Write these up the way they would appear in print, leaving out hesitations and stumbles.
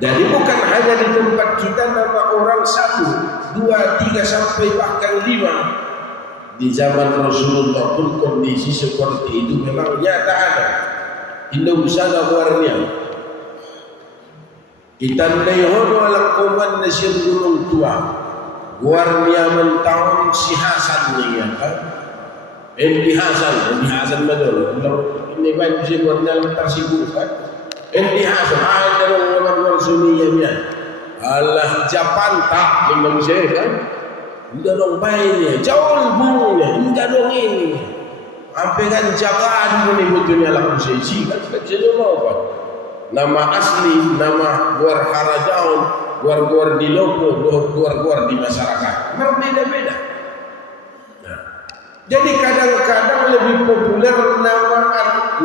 Jadi bukan hanya di tempat kita nama orang 1, 2, 3 sampai bahkan 5. Di zaman Rasulullah pun kondisi seperti itu memang nyata ada. Tidak usah kabarnya. Kita nehono ala kuman nasir gunung tua. Warnia mentahun si Hasan ni ya kan. Endi Hasan betul. Ini kan si warna tersibuk kan. Endi Hasan ada orang sunninya. Allah Japan tak dengan saya kan. Enggak dong baiknya, jauh burungnya, enggak dong ini. Sampai kan jagaan ini betulnya lah musisi kan. Jadi apa? Nama asli, nama guar harajaun, guar di logo, guar di masyarakat. Berbeda-beda. Nah, jadi kadang-kadang lebih populer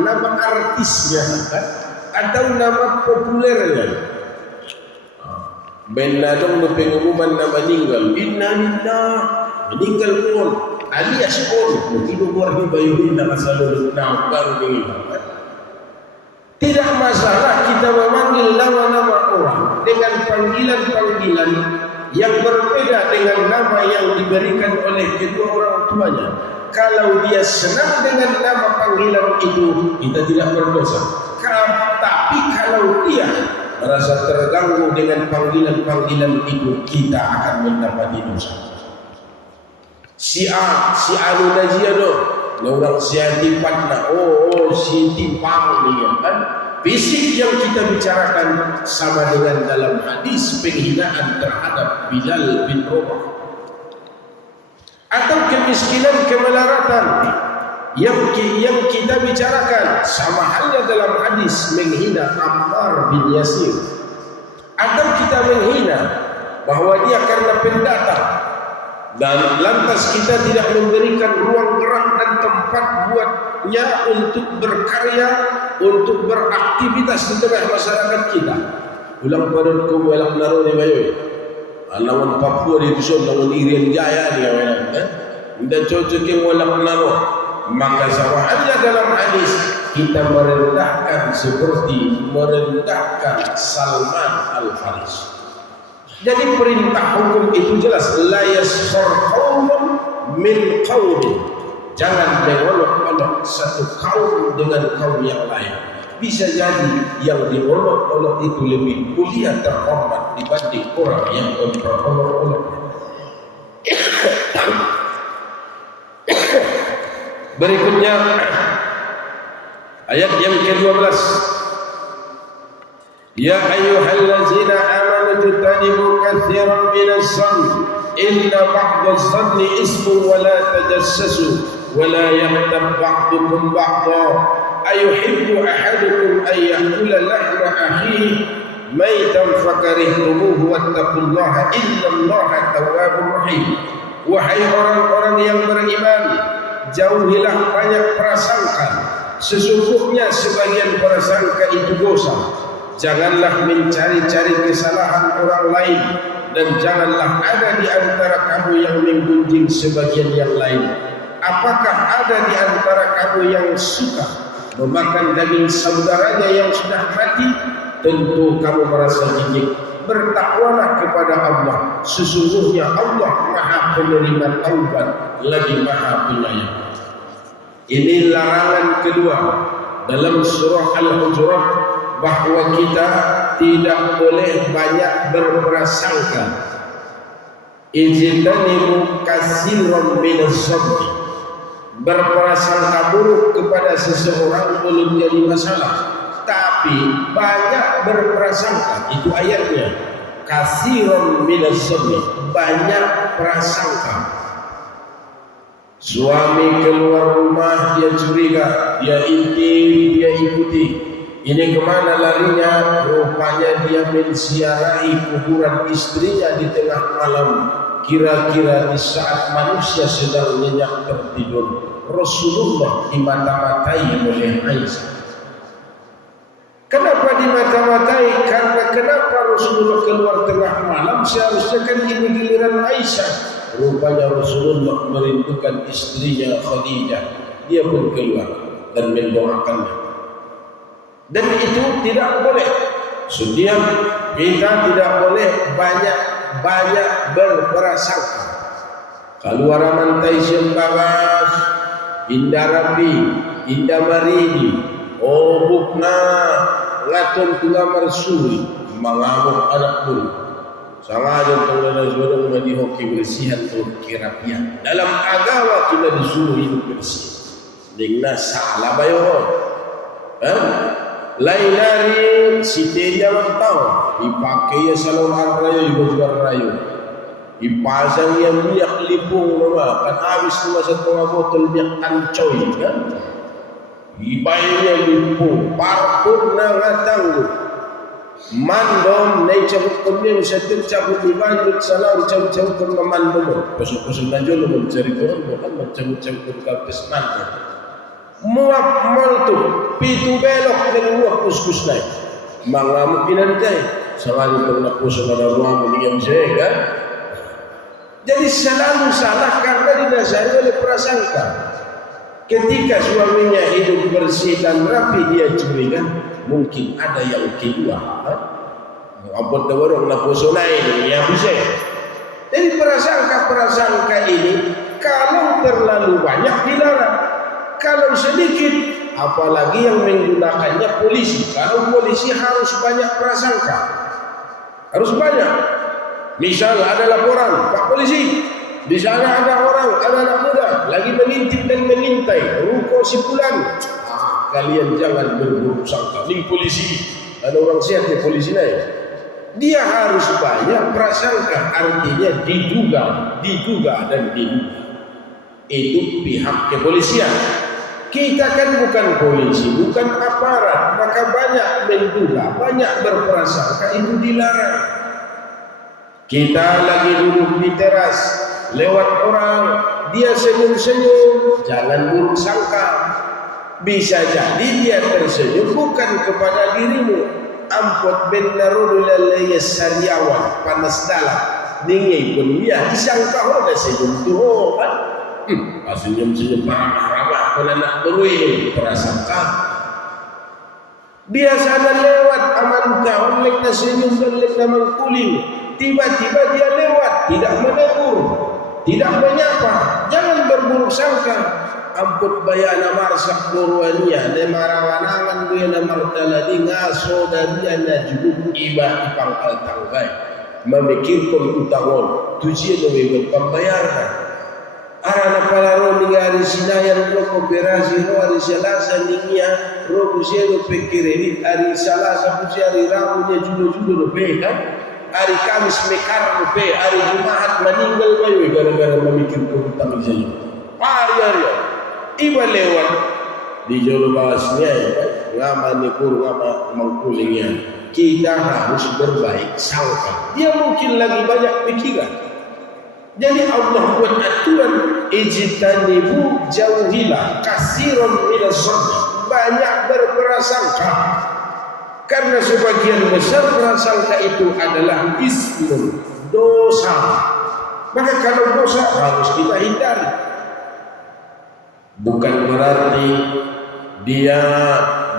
nama artisnya kan? Atau nama populernya. Benda dong pengumuman nama meninggal. Innalillah meninggal pun alias pun begitu luar di bayu nama selalu baru meninggal. Tidak masalah kita memanggil nama-nama orang dengan panggilan-panggilan yang berbeda dengan nama yang diberikan oleh kedua orang tuanya. Kalau dia senang dengan nama panggilan itu, kita tidak berdosa. Tapi kalau dia merasa terganggu dengan panggilan-panggilan itu, kita akan mendapat dosa. Si A, si Anu Najiado, orang si Antipatna, si Timpang ini ya kan. Fisik yang kita bicarakan sama dengan dalam hadis penghinaan terhadap Bilal bin Rabah. Atau kemiskinan, kemelaratan yang kita bicarakan sama halnya dalam hadis menghina Ammar bin Yasir. Atau kita menghina bahwa dia karena pendatang dan lantas kita tidak memberikan ruang gerak dan tempat buatnya untuk berkarya, untuk beraktivitas di tengah masyarakat kita. Ulang padan ko walang naro ni bayo. Alawan Papua di Tuson lawan Irian Jaya dia kan. Dan cocok yang walang naro. Maka sama halnya dalam hadis kita merendahkan seperti merendahkan Salman Al-Farisi. Jadi perintah hukum itu jelas, la yaskhar qaumun min qaumin. Jangan mengolok-olok satu kaum dengan kaum yang lain. Bisa jadi yang diolok-olok itu lebih mulia terhormat dibanding orang yang memperolok-olok. Berikutnya ayat yang ke-12. Ya ayyuhallazina amanu tajtanibu katsiran minas-sanni inna ba'daz-zanni ismun wa la tajassasu wa la yaghtab ba'dukum ba'dha ayuhibbu ahadukum an ya'kula lahma akhihi maitan fakarihtumuhu wattaqullaha innallaha tawwabur rahim. Wahai orang-orang yang beriman, jauhilah banyak prasangka. Sesungguhnya sebagian prasangka itu dosa. Janganlah mencari-cari kesalahan orang lain, dan janganlah ada di antara kamu yang menggunjing sebagian yang lain. Apakah ada di antara kamu yang suka memakan daging saudaranya yang sudah mati? Tentu kamu merasa jijik. Bertakwalah kepada Allah. Sesungguhnya Allah Maha Penerima Taubat lagi Maha Penyayang. Ini larangan kedua dalam surah Al-Hujurat, bahwa kita tidak boleh banyak berprasangka. Ijtanibu katsiran minaz-zanni. Berprasangka buruk kepada seseorang belum jadi masalah, tapi banyak berprasangka, itu ayatnya. Katsiran minaz-zanni, banyak prasangka. Suami keluar rumah, dia curiga, dia intip, dia ikuti. Ini kemana larinya? Rupanya dia menziarahi kuburan istrinya di tengah malam, kira-kira di saat manusia sedang nyenyak tertidur. Rasulullah dimata-matai oleh Aisyah. Kenapa dimata-matai? Karena kenapa Rasulullah keluar tengah malam? Seharusnya kan ini giliran Aisyah. Rupanya Rasulullah merindukan istrinya Khadijah. Dia pun keluar dan mendoakannya. Dan itu tidak boleh. Setiap kita tidak boleh banyak berprasangka. Kalau orang mantai sembabas, indah rapi, indah marini, bukna ngaton tungamar suri, mengamuk anak pun. Sama aja tengah suara menjadi hoki bersihan atau kerapian. Dalam agama kita disuruh hidup bersih. Dengan salah bayo. Lain dari siti jalan tahu dipakai ya salawat raya juga jual raya. Dipasang yang minyak lipung nama kan habis cuma 1,5 botol minyak tancoy kan. Dibayarnya lipung parpun na tangguh. Mandom naik cabut kemudian setiap cabut di bandut salah cabut ke mandom pasal najol mau cari orang bukan cabut ke kapes mandom muap maltu pitu belok dengan muap kus naik mangamuk pinantai selalu pernah pusing ada ruang diam saya kan. Jadi selalu salah karena didasari oleh prasangka. Ketika suaminya hidup bersih dan rapi dia curiga mungkin ada yang kedua. Ampun orang nak posonai yang bisa. Jadi prasangka ini kalau terlalu banyak dilarang, kalau sedikit apalagi yang menggunakannya polisi. Kalau polisi harus banyak prasangka, harus banyak. Misal ada laporan, Pak Polisi, di sana ada orang, ada anak muda lagi mengintip dan mengintai ruko si fulan. Kalian jangan berburuk sangka. Ini polisi, ada orang sehat di polisi naik. Dia harus banyak prasangka, artinya diduga dan diduga. Itu pihak kepolisian. Kita kan bukan polisi, bukan aparat, maka banyak menduga, banyak berprasangka itu dilarang. Kita lagi duduk di teras, lewat orang, dia senyum-senyum, jangan buruk sangka. Bisa jadi dia tersenyum bukan kepada dirimu. Ampot ben narudul layas sariawan panas dalam. Ningai pun dia disangka ada senyum Tuhan. Senyum-senyum ramah-ramah kalau nak berwih prasangka. Biasa lewat aman kawan lek na senyum dan lek na mangkuling. Tiba-tiba dia lewat, tidak menegur, tidak menyapa. Jangan berburuk sangka. Amput bayana marsak buruannya, ne marawanangan dia na martaladi ngaso dan dia na jubuk iba ipangkal tanggai. Memikirkan utangon, tujuan lebih pembayaran. Arana palaro ni hari sinayan ro koperasi ro hari Selasa ningia ro kusero pekiredit hari Selasa kusari rabunya judo kan. Hari Kamis mekar rupe, hari Jumat meninggal bayu gara-gara memikirkan utang saja. Hari iba lewat di jalur bawasnya ngama nikur ngama mangkulingnya. Kita harus berbaik sangka. Dia mungkin lagi banyak pikiran. Jadi Allah buat aturan ijtanibu jauhilah kasiran minas zanni, banyak berprasangka. Karena sebagian besar prasangka itu adalah ismun, dosa. Maka kalau dosa harus kita hindari. Bukan berarti dia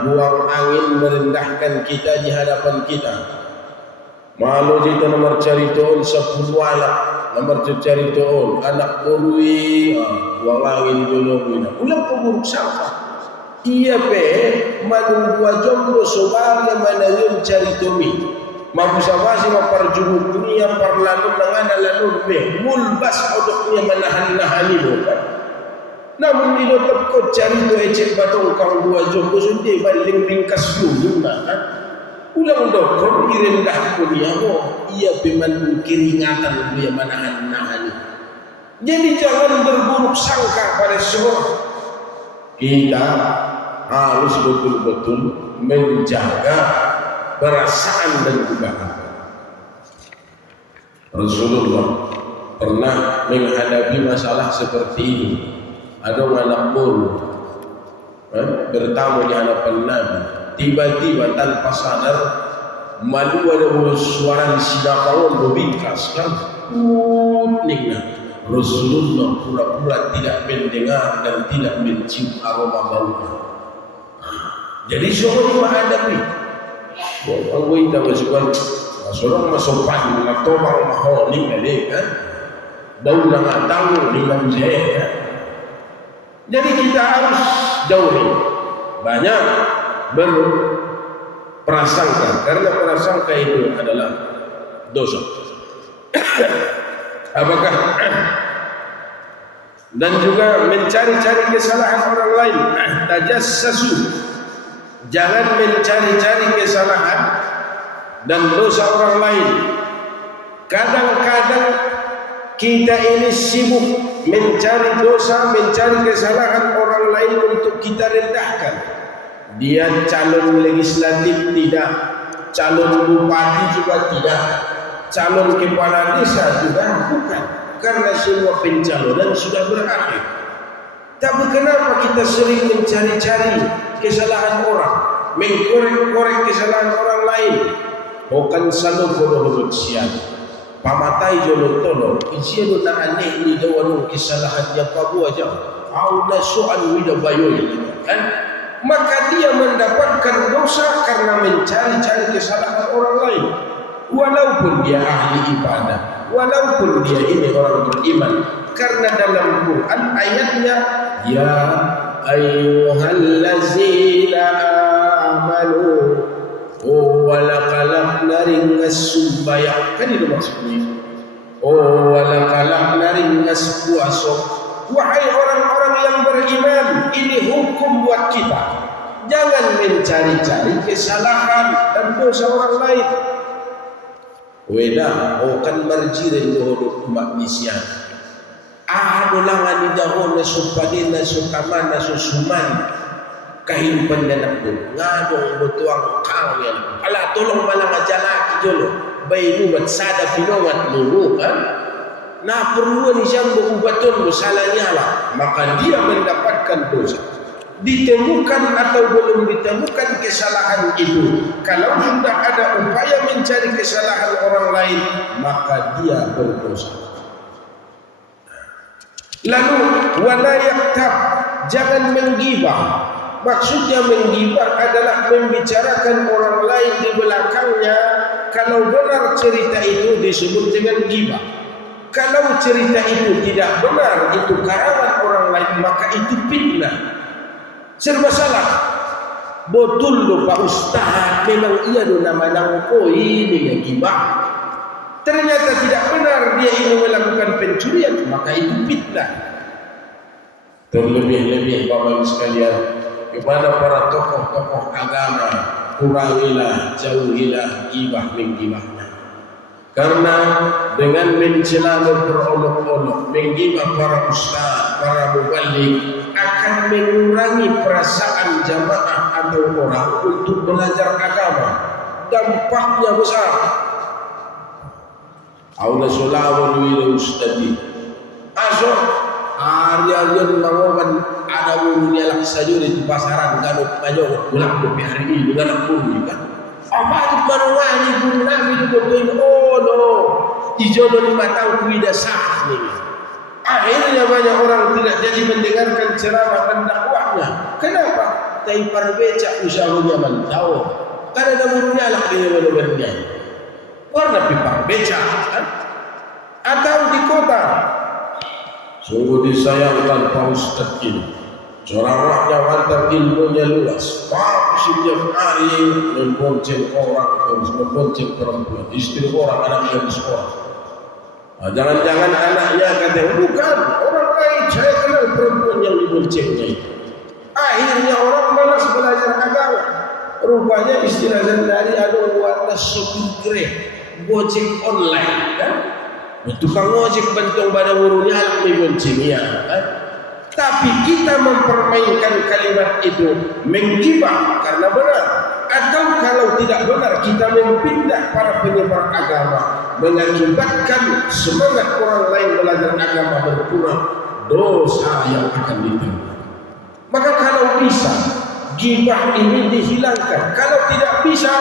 buang angin merendahkan kita di hadapan kita. Malu kita nomor caritoon 10 anak, nomor caritoon anak borui, buang angin dulu kita. Ulang keburuk sangka. Iya manunggu jomblo sobarnya manayun caritomi. Mabusawasi maparjumuk dunia parlanun nangana lanun mulbas odoknya menahan-nahani bukan. Namun di tetap kau cari tu ecek batong kau dua jomblo sudah balik ringkas dulu kan. Ulang dokter irendah kuliah ia pemandu keringatan dia menahan-nahani. Jadi jangan berburuk sangka pada seorang. Kita harus betul-betul menjaga perasaan dan kebahagiaan. Rasulullah pernah menghadapi masalah seperti ini. Ada anak buruh bertamu di hadapan Nabi. Tiba-tiba tanpa sadar malu ada suara di sidapangon berbingkas kan. Rasulullah pura-pura tidak mendengar dan tidak mencium aroma baunya. Jadi semua menghadapi Away dah masukkan seorang masopan matobang mahoni kali kan. Daun lang tahu limam je. Jadi kita harus jauhi banyak berprasangka, karena prasangka itu adalah dosa. Apakah dan juga mencari-cari kesalahan orang lain, tajassasu, jangan mencari-cari kesalahan dan dosa orang lain. Kadang-kadang kita ini sibuk mencari dosa, mencari kesalahan orang lain untuk kita rendahkan. Dia calon legislatif tidak, calon bupati juga tidak, calon kepala desa juga bukan, karena semua pencalonan sudah berakhir. Tapi kenapa kita sering mencari-cari kesalahan orang, mengkorek-korek kesalahan orang lain? Bukan selalu bodoh siap. Pamatai jolo tolo, isiano na aneh ni dawan kesalahan yang pabu aja. Auna soal wida bayoy, kan? Maka dia mendapatkan dosa karena mencari-cari kesalahan orang lain. Walaupun dia ahli ibadah, walaupun dia ini orang beriman, karena dalam Quran ayatnya ya ayyuhallazina amanu walaqalaqna ringas sumbaya, kan itu maksudnya. Walaqalaqna ringas puasa. Wahai orang-orang yang beriman, ini hukum buat kita. Jangan mencari-cari kesalahan dan dosa orang lain. Weda kan marjirin dohon umat nisyan. Dolangan di dahon na supadin na sukaman na susuman. Kahidupan dan aku ngadong betuang kau yang ala tolong malang ajalaki jolo bayi buat sada pinongat lulu kan. Nah perluan jambu ubaton musalahnya lah, maka dia mendapatkan dosa. Ditemukan atau belum ditemukan kesalahan itu, kalau sudah ada upaya mencari kesalahan orang lain, maka dia berdosa. Lalu wala yaktab, jangan menggibah. Maksudnya menggibah adalah membicarakan orang lain di belakangnya. Kalau benar cerita itu disebut dengan gibah. Kalau cerita itu tidak benar, itu karangan orang lain, maka itu fitnah. Serba salah. Betul loh Pak Ustaz, memang iya loh nama nangkoi dengan gibah. Ternyata tidak benar, dia ini melakukan pencurian, maka itu fitnah. Terlebih-lebih Bapak sekalian, kepada para tokoh-tokoh agama, kurangilah, jauhilah gibah menggibahnya. Karena dengan mencela berolok-olok, menggibah para ustaz, para muballigh, akan mengurangi perasaan jamaah atau orang untuk belajar agama. Dampaknya besar. Allah sulawan wila ustadi. Asok hari-harian mangoman ada urunya lak saja di pasaran ganok kanyok ulang kopi hari ini dengan aku kan. Apa itu manungani pun nami itu betul. Oh no, ijodoh 5 tahun tidak sah ni. Akhirnya banyak orang tidak jadi mendengarkan ceramah dan dakwahnya. Kenapa? Tapi parbeca usahanya mantau. Karena ada urunya lak dia benar-benar. Warna pipar beca kan? Atau di kota. Sungguh disayangkan Pak Ustaz ini. Ceramahnya mantap, ilmunya luas. Pak setiap hari membonceng orang, membonceng perempuan, istri orang, anaknya di sekolah. Nah, jangan-jangan anaknya kata bukan orang lain, saya kenal perempuan yang diboncengnya itu. Akhirnya orang malas belajar agama. Rupanya istilah dari ada warna sopir grab, gojek online kan? Tukang ojek bentong pada urunya alat diboncengnya kan? Tapi kita mempermainkan kalimat itu, menggibah karena benar, atau kalau tidak benar kita mempindah para penyebar agama, mengakibatkan semangat orang lain belajar agama berkurang, dosa yang akan diterima. Maka kalau bisa gibah ini dihilangkan, kalau tidak bisa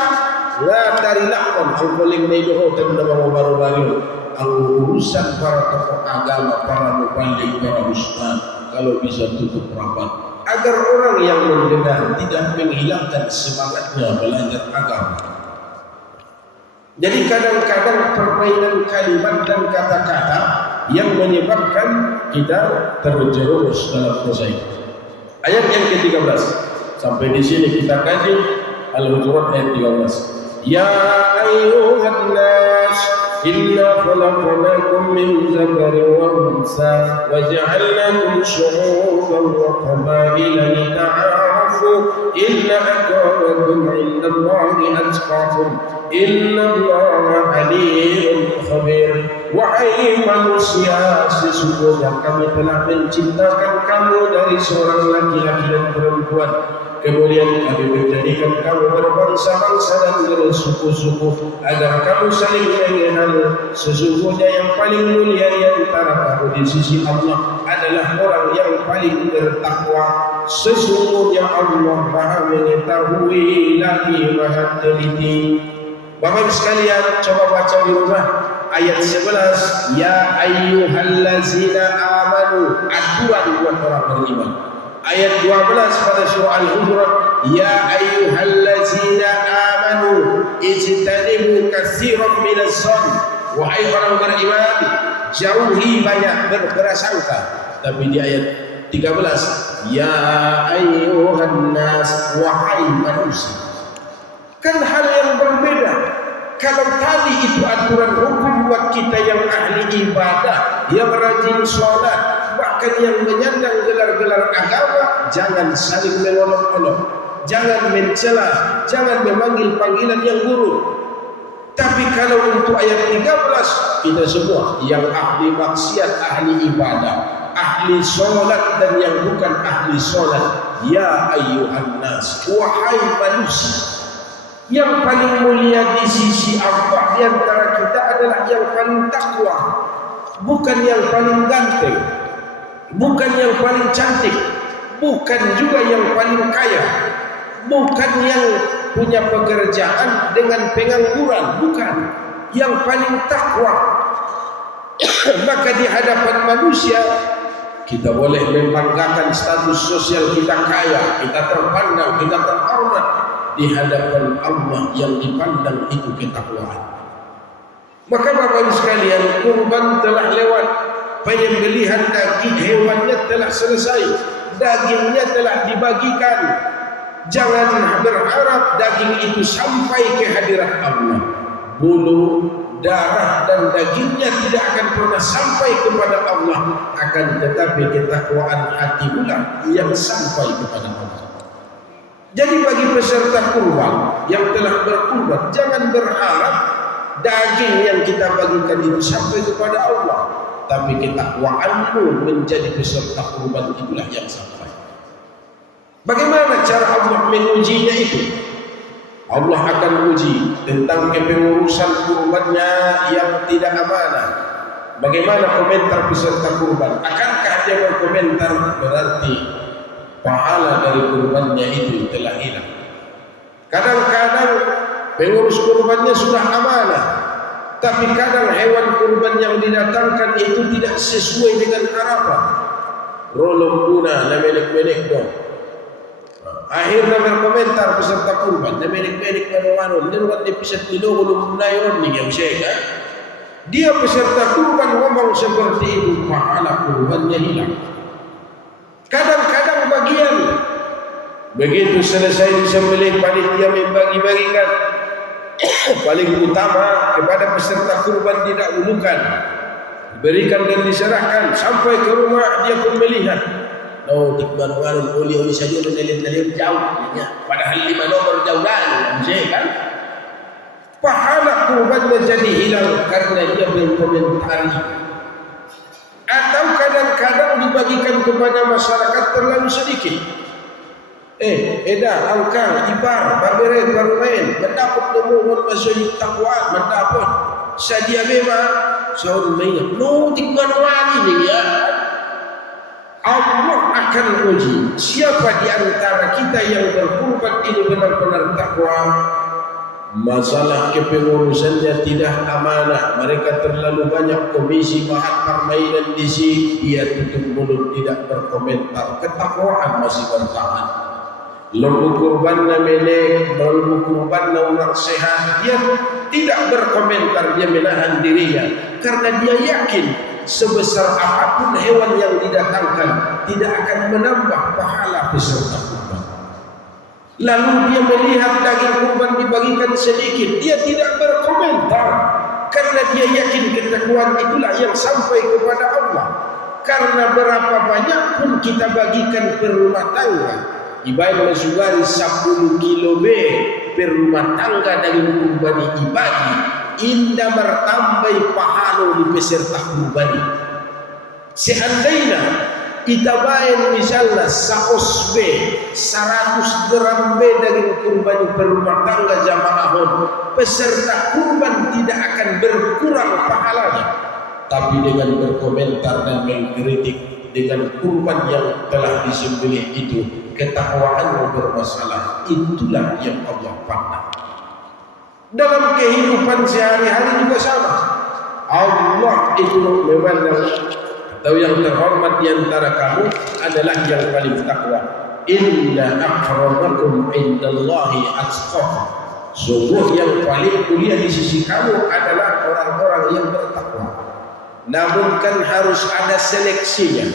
la tarilakon angkoling naidoho tanda baru-baru ang urusan para tokoh agama, para muballigh, para ustaz. Kalau bisa tutup rapat agar orang yang mendengar tidak menghilangkan semangatnya belajar agama. Jadi kadang-kadang permainan kalimat dan kata-kata yang menyebabkan kita terjerumus dalam dosa itu. Ayat yang ke-13 sampai di sini kita kaji Al-Hujurat ayat 13. Ya ayyuhan nas inna khalaqnakum min dzakarin wa unsa wa ja'alnakum syu'uban wa qabaila lita'arafu inna akramakum 'indallahi atqakum innallaha 'alimun khabir. Wahai manusia, sesungguhnya kami telah menciptakan kamu dari seorang laki-laki dan perempuan. Kemudian kami menjadikan kamu berbangsa-bangsa dan bersuku-suku agar kamu saling mengenal. Sesungguhnya yang paling mulia di antara kamu di sisi Allah adalah orang yang paling bertakwa. Sesungguhnya Allah Maha mengetahui lagi Maha teliti. Bapak sekalian, coba baca di rumah ayat 11. Ya ayyuhallazina amanu, aduan buat orang beriman. Ayat 12 pada surah Al-Hujurat, ya ayyuhallazina amanu ijtanibu katsiran minadh-dhann. Wahai orang beriman, jauhi banyak berprasangka. Tapi di ayat 13, ya ayyuhan nas, wahai manusia. Kan hal yang berbeda. Kalau tadi itu aturan hukum buat kita yang ahli ibadah, yang rajin sholat, bahkan yang menyandang gelar-gelar agama, jangan saling menolong-nolong, jangan mencela, jangan memanggil panggilan yang buruk. Tapi kalau untuk ayat 13, kita semua yang ahli maksiat, ahli ibadah, ahli sholat dan yang bukan ahli sholat, ya ayyuhan nas, wahai manusia. Yang paling mulia di sisi Allah di antara kita adalah yang paling takwa, bukan yang paling ganteng, bukan yang paling cantik, bukan juga yang paling kaya, bukan yang punya pekerjaan dengan pengangguran, bukan. Yang paling takwa. Maka di hadapan manusia kita boleh membanggakan status sosial kita kaya, kita terpandang, kita terhormat. Di hadapan Allah yang dipandang itu ketakwaan. Maka Bapak Ibu sekalian, kurban telah lewat, penyembelihan daging hewannya telah selesai, dagingnya telah dibagikan. Jangan berharap daging itu sampai ke hadirat Allah. Bulu, darah dan dagingnya tidak akan pernah sampai kepada Allah, akan tetapi ketakwaan hati pula yang sampai kepada Allah. Jadi bagi peserta kurban yang telah berkurban, jangan berharap daging yang kita bagikan itu sampai kepada Allah, tapi ketakwaanmu menjadi peserta kurban itulah yang sampai. Bagaimana cara Allah mengujinya itu? Allah akan uji tentang kepengurusan kurbannya yang tidak amanah. Bagaimana komentar peserta kurban? Akankah dia berkomentar berarti pahala dari kurbannya itu telah hilang? Kadang-kadang pengurus kurbannya sudah amanah, tapi kadang hewan kurban yang didatangkan itu tidak sesuai dengan harapan. Rolong guna, namelik-melik dong. Akhirnya berkomentar peserta kurban, namelik-melik manu-manu, niruat dipisat nilo belum menayon nih yang saya. Dia peserta kurban ngomong seperti itu, pahala kurbannya hilang. Kadang-kadang bagian begitu selesai disembelih, panitia membagi-bagikan paling utama kepada peserta kurban didahulukan, diberikan dan diserahkan sampai ke rumah dia pun melihat. Oh, tikman-tikman oli saja menelin-nelin jauh, padahal 5 nomor jauh dari, kan? Pahala kurbannya jadi hilang karena dia berkomentari. Atau kadang-kadang dibagikan kepada masyarakat terlalu sedikit. Eda, angkang, ibar, babere, barumain, mendapat nomor masuk takwaan, mendapat sadia memang sahur maingat. No, tikman wali ni ya. Allah akan uji siapa di antara kita yang berkurban ini benar-benar takwa. Masalah kepengurusannya tidak amanah, mereka terlalu banyak komisi bahan permainan di sini, dia tutup mulut tidak berkomentar, ketakwaan masih bertahan. lembu kurbannya melek, lembu kurbannya orang sehat, dia tidak berkomentar, dia menahan dirinya karena dia yakin sebesar apapun hewan yang didatangkan tidak akan menambah pahala peserta kurban. Lalu dia melihat daging kurban dibagikan sedikit, dia tidak berkomentar karena dia yakin ketakwaan itulah yang sampai kepada Allah. Karena berapa banyak pun kita bagikan per rumah tangga, ibadah masugari 10 kilo per rumah tangga daging kurban ibadi, indah bertambah pahala di peserta kurban. Seandainya itabain misalnya 100 gram daging kurban per rumah tangga jamaahon, peserta kurban tidak akan berkurang pahalanya. Tapi dengan berkomentar dan mengkritik dengan kurban yang telah disembelih itu, ketakwaanmu bermasalah. Itulah yang Allah pandang. Dalam kehidupan sehari-hari juga sama. Allah itu memandang, atau yang terhormat di antara kamu adalah yang paling takwa. Inna akramakum indallahi atqakum. Sungguh yang paling mulia di sisi kamu adalah orang-orang yang bertakwa. Namun kan harus ada seleksinya,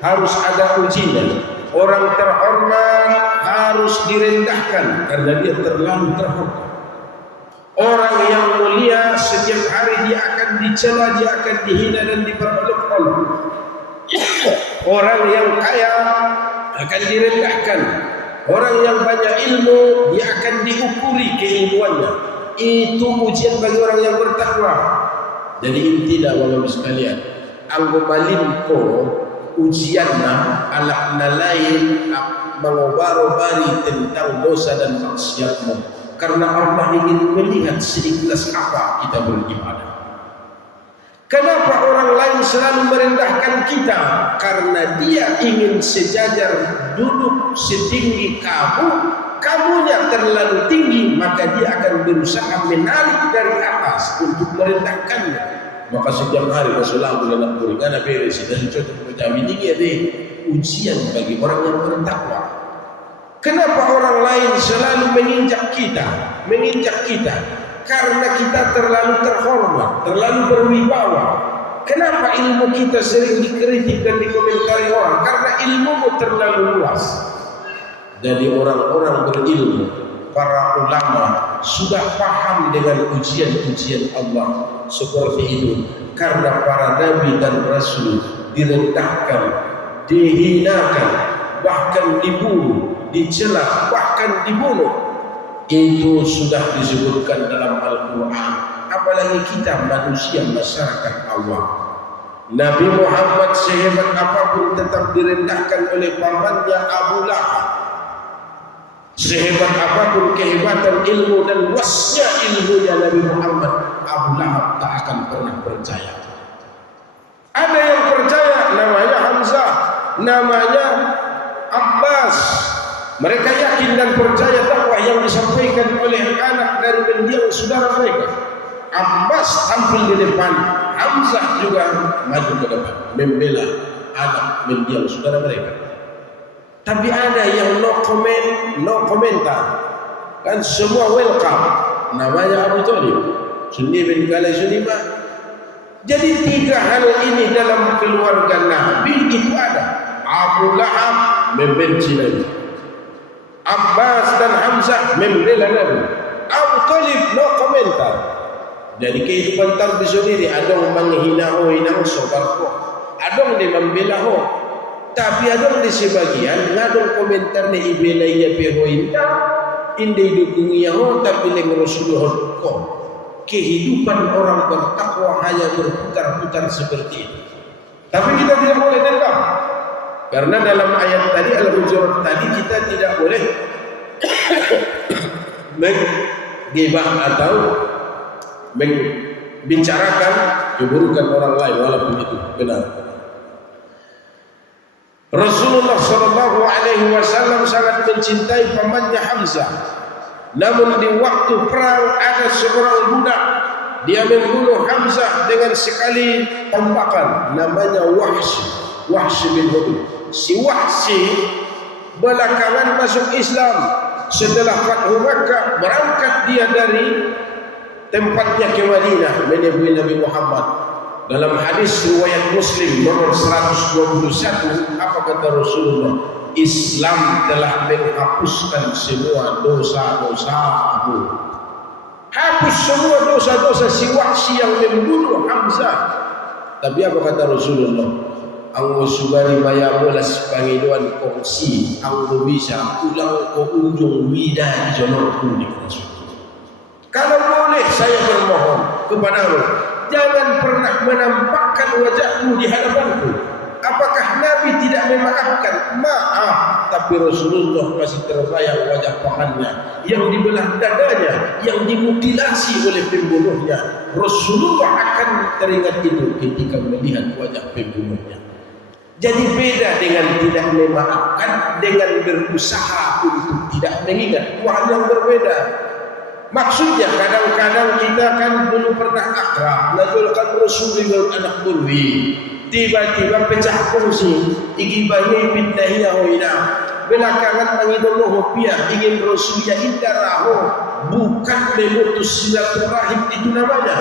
harus ada ujinya. Orang terhormat harus direndahkan karena dia terlalu terhormat. Orang yang mulia setiap hari dia akan dicela, dia akan dihina dan diperolok-olok. Orang yang kaya akan direndahkan. Orang yang banyak ilmu dia akan diukuri keilmuannya. Itu ujian bagi orang yang bertakwa. Jadi intinya Bapak sekalian, anggo malimko ujianna alakna lain mengobaro-bari tentang dosa dan maksiatmu, karena Allah ingin melihat seikhlas apa kita beribadah. Kenapa orang lain selalu merendahkan kita? Karena dia ingin sejajar duduk setinggi kamu, kamunya terlalu tinggi, maka dia akan berusaha menarik dari atas untuk merendahkannya. Maka setiap hari Rasulullah dalam kurikan beres dan contoh menjadi ini ujian bagi orang yang bertakwa. Kenapa orang lain selalu menginjak kita? Karena kita terlalu terhormat, terlalu berwibawa. Kenapa ilmu kita sering dikritik dan dikomentari orang? Karena ilmumu terlalu luas. Jadi orang-orang berilmu, para ulama sudah paham dengan ujian-ujian Allah seperti itu. Karena para nabi dan rasul direndahkan, dihinakan, bahkan dibunuh, dicela, bahkan dibunuh. Itu sudah disebutkan dalam Al-Quran. Apalagi kita manusia masyarakat Allah. Nabi Muhammad sehebat apapun tetap direndahkan oleh pamannya Abu Lahab. Sehebat apapun kehebatan ilmu dan luasnya ilmunya Nabi Muhammad, Abu Lahab tak akan pernah percaya. Ada yang percaya, namanya Hamzah, namanya Abbas. Mereka yakin dan percaya dakwah yang disampaikan oleh anak dari mendiang saudara mereka. Abbas tampil di depan, Hamzah juga maju ke depan membela anak mendiang saudara mereka. Tapi ada yang no comment, no komentar, kan semua welcome. Namanya Abu Thalib, Sunni bin Kalai Sunimah. Jadi tiga hal ini dalam keluarga Nabi itu ada. Abu Lahab membenci Nabi, Abbas dan Hamzah membela Nabi, Abu Thalib no komentar. Jadi kehidupan tarbis sendiri adong menghina ho hinang sobarko, adong di membela ho. Tapi adong di sebagian ngadong komentar ni ibela iya peho inda, indai dukungi ho tapi leng Rasulullah ko. Kehidupan orang bertakwa hanya berputar-putar seperti itu. Tapi kita tidak boleh dendam. Karena dalam ayat tadi Al-Hujurat tadi kita tidak boleh menggibah atau membicarakan keburukan orang lain walaupun itu benar. Rasulullah sallallahu alaihi wasallam sangat mencintai pamannya Hamzah. Namun di waktu perang ada seorang budak, dia membunuh Hamzah dengan sekali tembakan, namanya Wahsy bin Hudud. Si Wahsy belakangan masuk Islam. Setelah Fathu Makkah, berangkat dia dari tempatnya ke Madinah menemui Nabi Muhammad. Dalam hadis riwayat Muslim nomor 121, apa kata Rasulullah? Islam telah menghapuskan semua dosa-dosamu. Hapus semua dosa-dosa si Wahsy yang membunuh Hamzah. Tapi apa kata Rasulullah? Anggo subari maya bolas pangiduan kongsi, anggo bisa ulang ke ujung lidah di jono kuning. Kalau boleh saya bermohon kepadamu, jangan pernah menampakkan wajahmu di hadapanku. Apakah Nabi tidak memaafkan? Maaf, tapi Rasulullah masih terbayang wajah pamannya yang dibelah dadanya, yang dimutilasi oleh pembunuhnya. Rasulullah akan teringat itu ketika melihat wajah pembunuhnya. Jadi beda dengan tidak memaafkan dengan berusaha untuk tidak mengingat. Dua hal yang berbeda. Maksudnya kadang-kadang kita kan belum pernah akrab, najulkan Rasulullah anak burwi. Tiba-tiba pecah kongsi, iki bayi pindahiya hoina. Belakangan mengidomo hopiah, ingin Rasulullah indaraho, bukan memutus silaturahim itu namanya.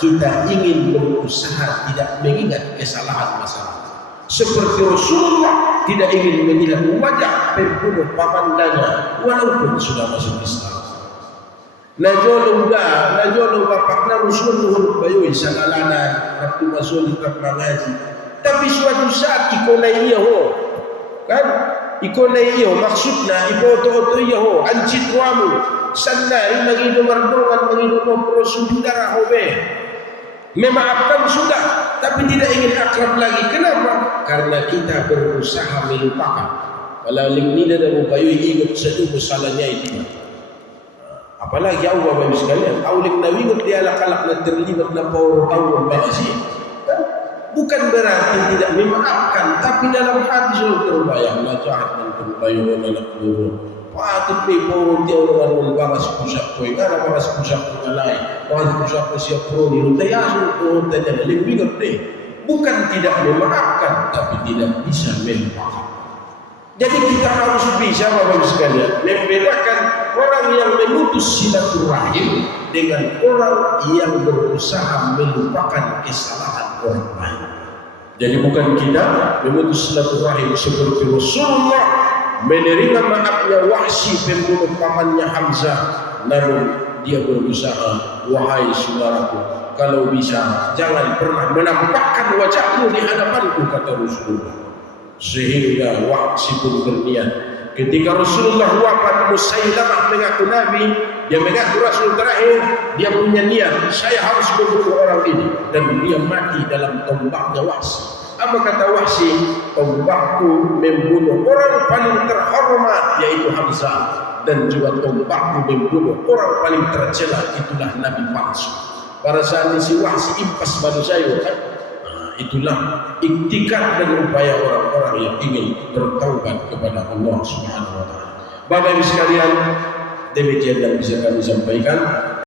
Kita ingin berusaha tidak mengingat kesalahan masa lalu. Seperti Rasulullah tidak ingin melihat wajah pembunuh pamandanya walaupun sudah masuk Islam. Najolo bapakna Rasulullah bayoy sangalana waktu masuk di mengaji. Tapi suatu saat ikonai iya ho, kan? Ikonai iya maksudnya iboto-oto iya ho, ancit wamu sanari mengido mardongan mengido Rasulullah hobe. Memaafkan sudah, tapi tidak ingin akrab lagi. Kenapa? Karena kita berusaha melupakan. Kalau ini ada bayoy ingat satu masalahnya itu. Apalagi Allah bagi sekalian, aulik nawi dia lakalak terlibat na power bagasi. Bukan berarti tidak memaafkan, tapi dalam hati sudah terbayang la jahat dan terbayang anak guru. Patut be power dia orang bagas pusak koi, kana bagas pusak ngalai, bagas pusak siap pro ni rutaya su tanya lebih gede. Bukan tidak memaafkan, tapi tidak bisa melupakan. Jadi kita harus bisa Bapak sekalian membedakan orang yang memutus silaturahim dengan orang yang berusaha melupakan kesalahan orang lain. Jadi bukan kita memutus silaturahim seperti Rasulullah menerima maafnya Wahsy pembunuh pamannya Hamzah, namun dia berusaha, wahai saudaraku, kalau bisa jangan pernah menampakkan wajahmu di hadapanku, kata Rasulullah. Sehingga Wahsy pun berniat ketika Rasulullah wafat, Musailamah mengaku Nabi, dia mengaku Rasul terakhir, dia punya niat saya harus membunuh orang ini, dan dia mati dalam tombaknya Wahsy. Apa kata Wahsy? Tombakku membunuh orang paling terhormat yaitu Hamzah, dan juga tombakku membunuh orang paling tercela, itulah Nabi palsu. Pada saat ini si Wahsy impas pada saya kan? Itulah iktikad dan upaya orang-orang yang ingin bertaubat kepada Allah Subhanahu wa taala. Bapak Ibu sekalian, demikian yang bisa kami sampaikan.